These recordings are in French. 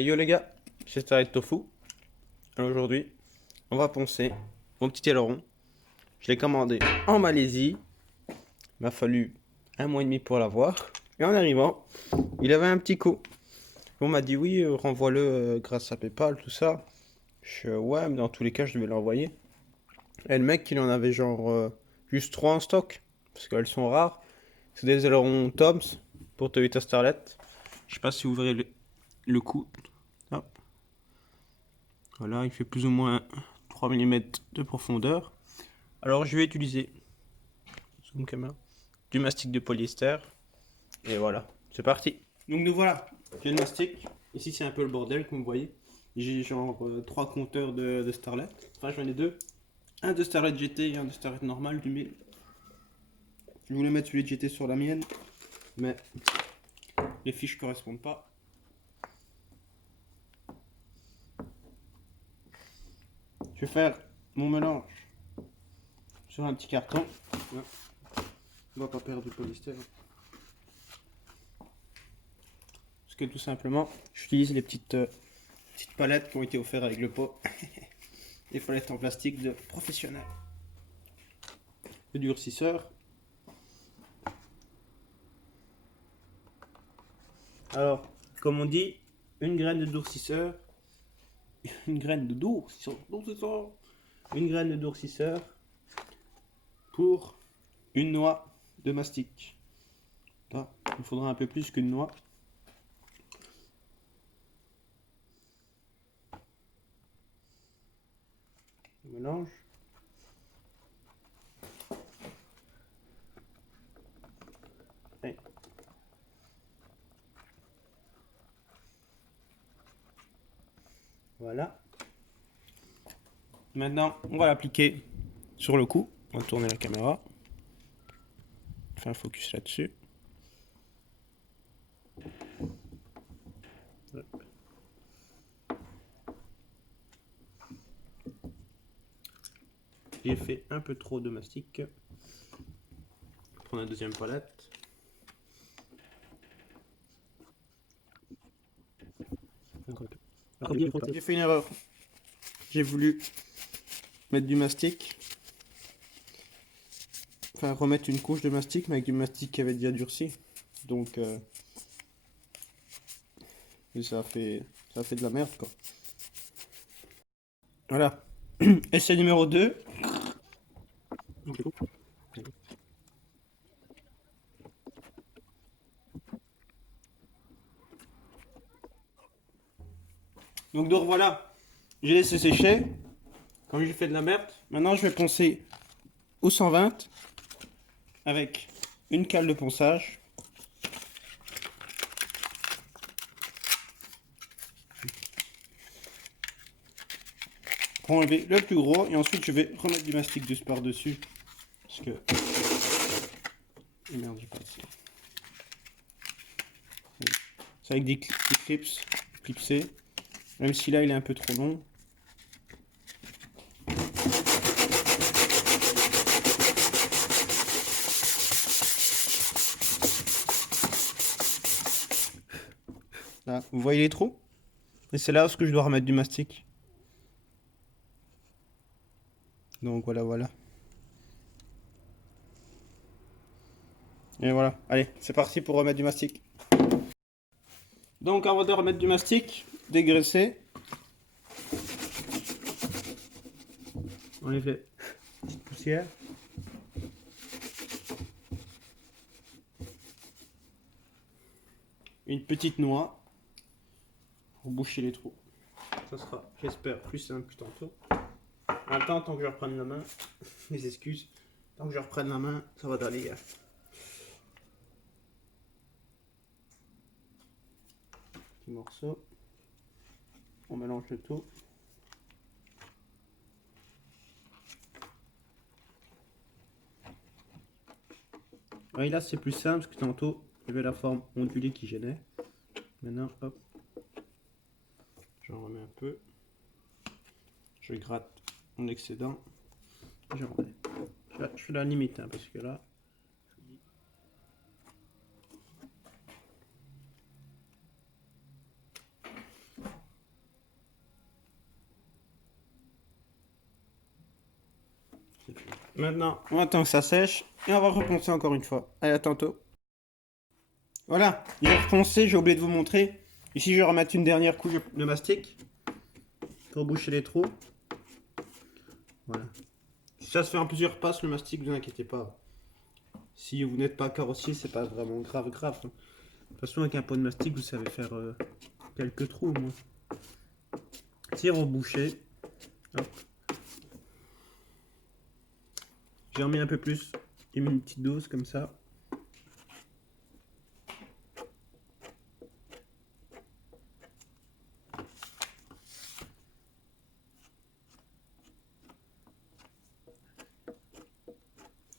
Yo les gars, c'est Starlet Tofu. Alors aujourd'hui, on va poncer mon petit aileron. Je l'ai commandé en Malaisie. Il m'a fallu 1 mois et demi pour l'avoir. Et en arrivant, il avait un petit coup. On m'a dit oui, renvoie-le grâce à PayPal, tout ça. Ouais, mais dans tous les cas, je devais l'envoyer. Et le mec, il en avait genre juste 3 en stock. Parce qu'elles sont rares. C'est des ailerons Toms pour Toyota Starlet. Je sais pas si vous verrez le coup. Hop. Voilà, il fait plus ou moins 3 mm de profondeur. Alors je vais utiliser zoom caméra, du mastic de polyester. Et voilà, c'est parti. Donc nous voilà, j'ai le mastic. Ici c'est un peu le bordel comme vous voyez. J'ai genre 3 compteurs de Starlet. Enfin j'en ai deux. Un de Starlet GT et un de Starlet normal du 1000. Je voulais mettre celui de GT sur la mienne. Mais les fiches correspondent pas. Je vais faire mon mélange sur un petit carton. On va pas perdre du polyester. Parce que tout simplement, j'utilise les petites palettes qui ont été offertes avec le pot. Des palettes en plastique de professionnels. Le durcisseur. Alors, comme on dit, une graine de durcisseur. Une graine de durcisseur. Une graine de durcisseur pour une noix de mastic. Là, il faudra un peu plus qu'une noix. On mélange. Et voilà. Maintenant, on va l'appliquer sur le cou. On va tourner la caméra. Faire un focus là-dessus. J'ai fait un peu trop de mastic. Prendre la deuxième palette. J'ai fait une erreur. J'ai voulu mettre du mastic. Enfin, remettre une couche de mastic, mais avec du mastic qui avait déjà durci. Donc, et ça a fait de la merde, quoi. Voilà. Essai numéro 2. Donc voilà. J'ai laissé sécher. Comme j'ai fait de la merde. Maintenant, je vais poncer au 120 avec une cale de ponçage. Pour enlever le plus gros et ensuite je vais remettre du mastic douce par-dessus. Parce que... Et merde, j'ai pas assez. C'est avec des clips clipsés. Même si là il est un peu trop long. Là, vous voyez les trous? Et c'est là où je dois remettre du mastic. Donc voilà. Et voilà, allez, c'est parti pour remettre du mastic. Donc avant de remettre du mastic, dégraisser. Enlever la petite poussière. Une petite noix pour boucher les trous. Ça sera, j'espère, plus simple que tantôt. En même temps, tant que je reprenne la main, mes excuses, tant que je reprenne la main, ça va aller, gars. Petit morceau. On mélange le tout. Et là, c'est plus simple parce que tantôt, il y avait la forme ondulée qui gênait. Maintenant, hop. J'en remets un peu. Je gratte mon excédent. Je fais la limite, hein, parce que là, Maintenant, on attend que ça sèche et on va reponcer encore une fois. Allez, à tantôt. Voilà, j'ai reponcé, j'ai oublié de vous montrer. Ici, je vais remettre une dernière couche de mastic pour boucher les trous. Voilà. Ça se fait en plusieurs passes le mastic, ne vous inquiétez pas. Si vous n'êtes pas carrossier, c'est pas vraiment grave. De toute façon, avec un pot de mastic, vous savez faire quelques trous au moins. C'est rebouché. Hop. J'ai remis un peu plus. J'ai mis une petite dose comme ça.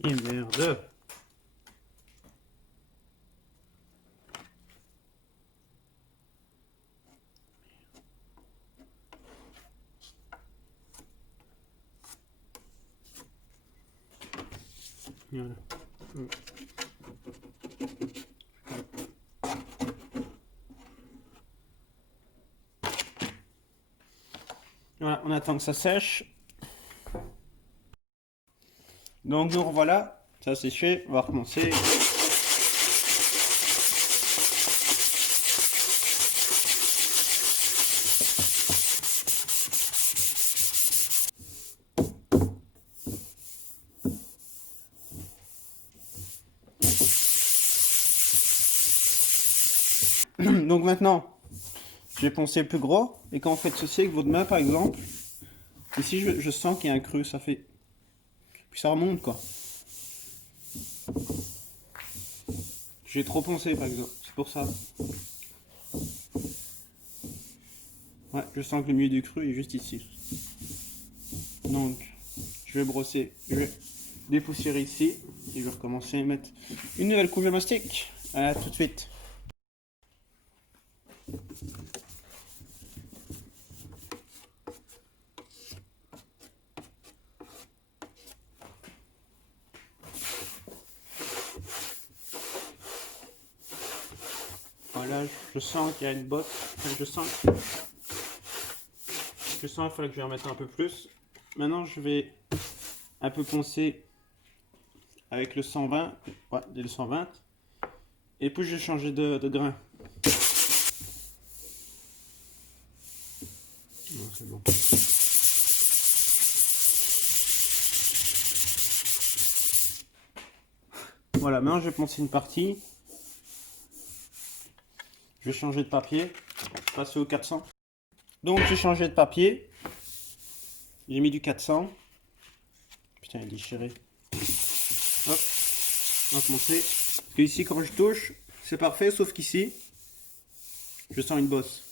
Et merde. Voilà. Voilà, on attend que ça sèche. Donc nous revoilà, ça a séché, on va recommencer. Donc maintenant, je vais poncer le plus gros. Et quand vous faites ceci avec votre main par exemple, ici je sens qu'il y a un creux, ça fait... Puis ça remonte quoi. J'ai trop poncé par exemple, c'est pour ça. Ouais, je sens que le milieu du creux est juste ici. Donc, je vais brosser, je vais dépoussiérer ici. Et je vais recommencer à mettre une nouvelle couche de mastic. À tout de suite. Voilà, je sens qu'il y a une botte. Enfin, je sens il fallait que je vais remettre un peu plus. Maintenant, je vais un peu poncer avec le 120. Ouais, le 120. Et puis, je vais changer de grain. Non, c'est bon. Voilà, maintenant, je vais poncer une partie. Je vais changer de papier. Passer au 400. Donc, j'ai changé de papier. J'ai mis du 400. Putain, il est déchiré. Hop, on va monter. Parce que ici, quand je touche, c'est parfait, sauf qu'ici, je sens une bosse.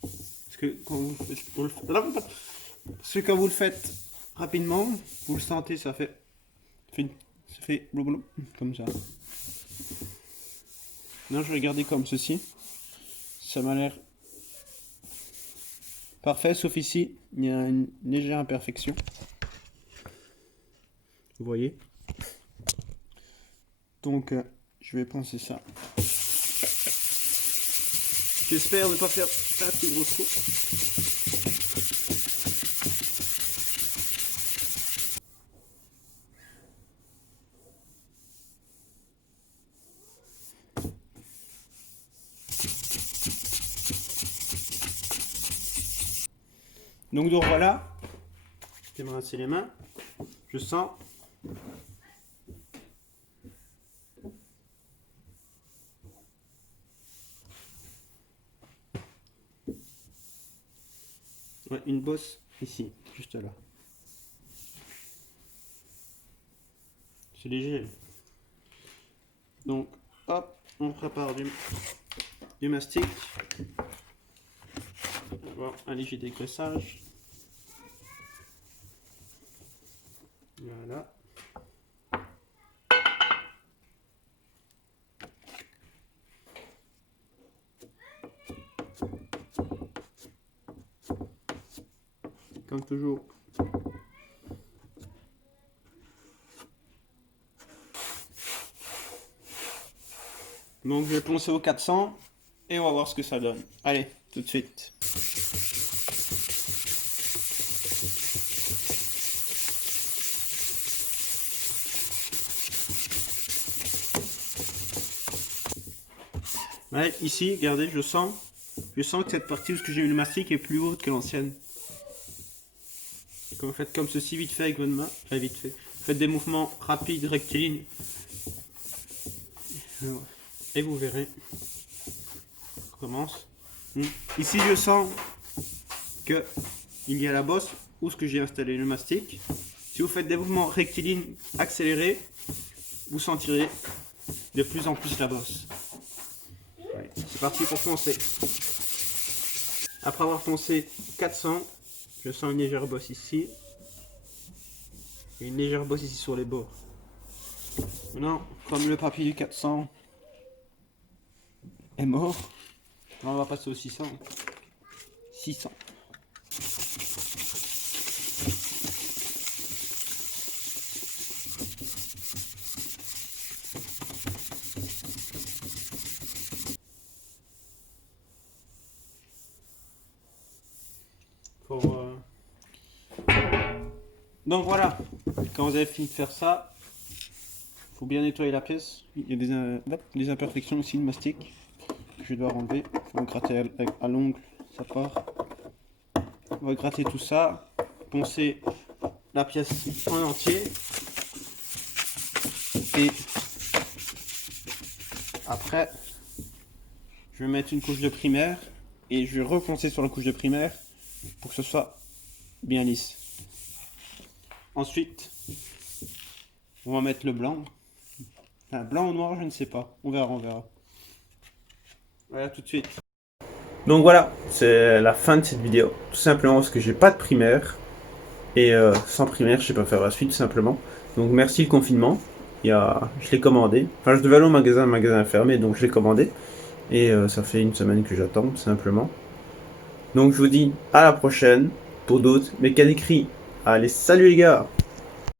Parce que quand vous le faites rapidement, vous le sentez, ça fait comme ça. Non, je vais garder comme ceci. Ça m'a l'air parfait, sauf ici, il y a une légère imperfection. Vous voyez? Donc, je vais poncer ça. J'espère ne pas faire un plus gros trou. Donc voilà, je vais me rincer les mains. Je sens. Ouais, une bosse ici, juste là. C'est léger. Donc, hop, on prépare du mastic. On va avoir un léger dégraissage. Voilà. Comme toujours. Donc je vais poncer au 400 et on va voir ce que ça donne. Allez, tout de suite. Ouais, ici, regardez, je sens que cette partie où j'ai eu le mastic est plus haute que l'ancienne. Quand vous faites comme ceci, vite fait avec votre main, vite fait. Faites des mouvements rapides, rectilignes. Et vous verrez. On commence. Ici, je sens que il y a la bosse où ce que j'ai installé le mastic. Si vous faites des mouvements rectilignes accélérés, vous sentirez de plus en plus la bosse. Ouais, c'est parti pour poncer. Après avoir poncé 400, je sens une légère bosse ici. Et une légère bosse ici sur les bords. Maintenant, comme le papier du 400 est mort, on va passer au 600. 600. Donc voilà, quand vous avez fini de faire ça, il faut bien nettoyer la pièce. Il y a des imperfections aussi de mastic que je dois enlever. Il faut gratter à l'ongle, ça part. On va gratter tout ça, poncer la pièce en entier. Et après, je vais mettre une couche de primaire et je vais reponcer sur la couche de primaire pour que ce soit bien lisse. Ensuite, on va mettre le blanc. Enfin, blanc ou noir, je ne sais pas. On verra, on verra. Voilà, tout de suite. Donc voilà, c'est la fin de cette vidéo. Tout simplement parce que j'ai pas de primaire. Et sans primaire, je sais pas faire la suite, tout simplement. Donc merci le confinement. Je l'ai commandé. Enfin, je devais aller au magasin, le magasin est fermé, donc je l'ai commandé. Et ça fait une semaine que j'attends, tout simplement. Donc je vous dis à la prochaine pour d'autres mécaniqueries. Allez, salut les gars!